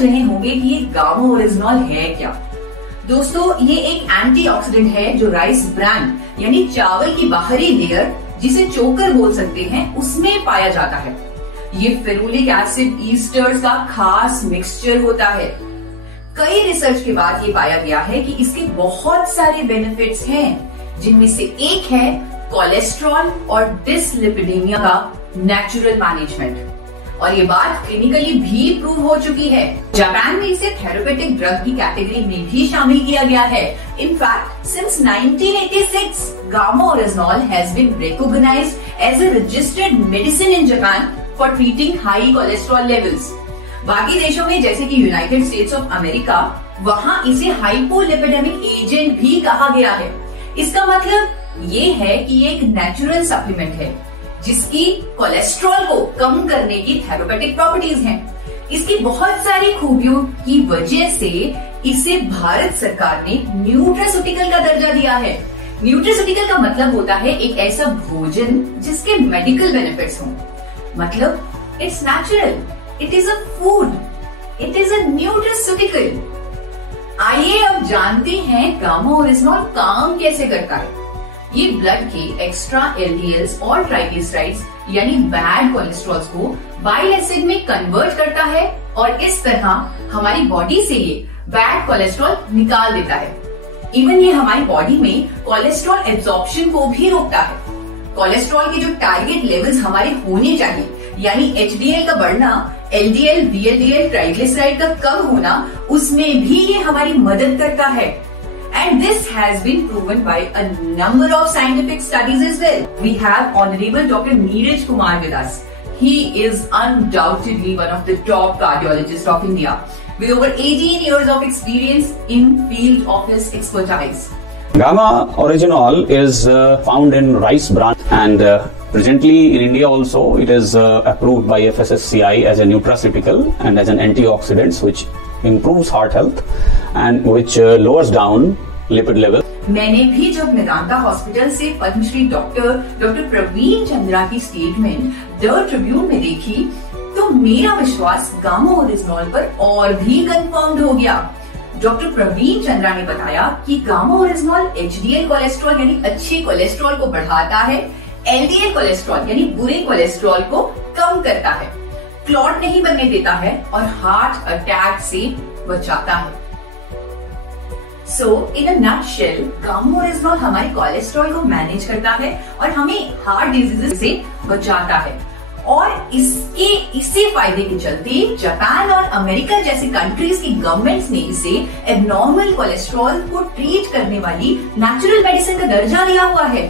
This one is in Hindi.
समझ रहे होंगे कि ये गामा ओरिजिनॉल है क्या। दोस्तों, ये एक एंटीऑक्सीडेंट है जो राइस ब्रैन यानी चावल की बाहरी लेयर, जिसे चोकर बोल सकते हैं, उसमें पाया जाता है। ये फेरुलिक एसिड ईस्टर्स का खास मिक्सचर होता है। कई रिसर्च के बाद ये पाया गया है कि इसके बहुत सारे बेनिफिट्स हैं, जिनमें से एक है कोलेस्ट्रॉल और डिसलिपिडेमिया का नेचुरल मैनेजमेंट। और ये बात क्लिनिकली भी प्रूव हो चुकी है। जापान में इसे थेरेपेटिक ड्रग की कैटेगरी में भी शामिल किया गया है। In fact since 1986 gamma oryzanol has been recognised as a registered medicine in Japan for treating high cholesterol levels. बाकी देशों में जैसे कि यूनाइटेड स्टेट्स ऑफ अमेरिका, वहाँ इसे हाइपोलिपिडेमिक एजेंट भी कहा गया है। इसका मतलब ये है कि ये एक नेचुरल सप्लीमेंट है जिसकी कोलेस्ट्रॉल को कम करने की थेरेपेटिक प्रॉपर्टीज हैं। इसकी बहुत सारी खूबियों की वजह से इसे भारत सरकार ने न्यूट्रास्यूटिकल का दर्जा दिया है। न्यूट्रास्यूटिकल का मतलब होता है एक ऐसा भोजन जिसके मेडिकल बेनिफिट्स हों। मतलब it's natural, it is a food, it is a nutraceutical. आइए अब जानते हैं गामा ओरिजिनॉल काम कैसे करता है। ये ब्लड के एक्स्ट्रा एलडीएल्स और ट्राइग्लिसराइड्स यानी बैड कोलेस्ट्रॉल्स को बाइल एसिड में कन्वर्ट करता है और इस तरह हमारी बॉडी से ये बैड कोलेस्ट्रॉल निकाल देता है। इवन ये हमारी बॉडी में कोलेस्ट्रॉल एब्जॉर्प्शन को भी रोकता है। कोलेस्ट्रॉल के जो टारगेट लेवल्स हमारे होने चाहिए, यानी एचडीएल का बढ़ना, एलडीएल, वीएलडीएल, ट्राइग्लिसराइड का कम होना, उसमें भी ये हमारी मदद करता है। And this has been proven by a number of scientific studies as well. We have Honorable Dr. Neeraj Kumar with us. He is undoubtedly one of the top cardiologists of India, with over 18 years of experience in field of his expertise. Gamma orygenol is found in rice bran, and presently in India also it is approved by FSSCI as a nutraceutical and as an antioxidant, which improves heart health and which lowers down lipid level. मैंने भी जब मेदांता हॉस्पिटल से पद्मश्री डॉक्टर प्रवीण चंद्रा की स्टेटमेंट द ट्रिब्यून में देखी, तो मेरा विश्वास गामा ओरिजिनॉल पर और भी कंफर्म्ड हो गया। डॉक्टर प्रवीण चंद्रा ने बताया कि गामा ओरिजिनॉल एचडीएल कोलेस्ट्रॉल यानी अच्छे कोलेस्ट्रॉल को बढ़ाता है, एलडीएल कोलेस्ट्रॉल यानी बुरे कोलेस्ट्रॉल को कम करता है, क्लॉट नहीं बनने देता है और हार्ट अटैक से बचाता है। सो इन अ नटशेल, गामा ओरिजिनॉल हमारे कोलेस्ट्रॉल को मैनेज करता है और हमें हार्ट डिजीज से बचाता है। और इसी फायदे के चलते जापान और अमेरिका जैसी कंट्रीज की गवर्नमेंट्स ने इसे एबनॉर्मल कोलेस्ट्रॉल को ट्रीट करने वाली नेचुरल मेडिसिन का दर्जा दिया हुआ है।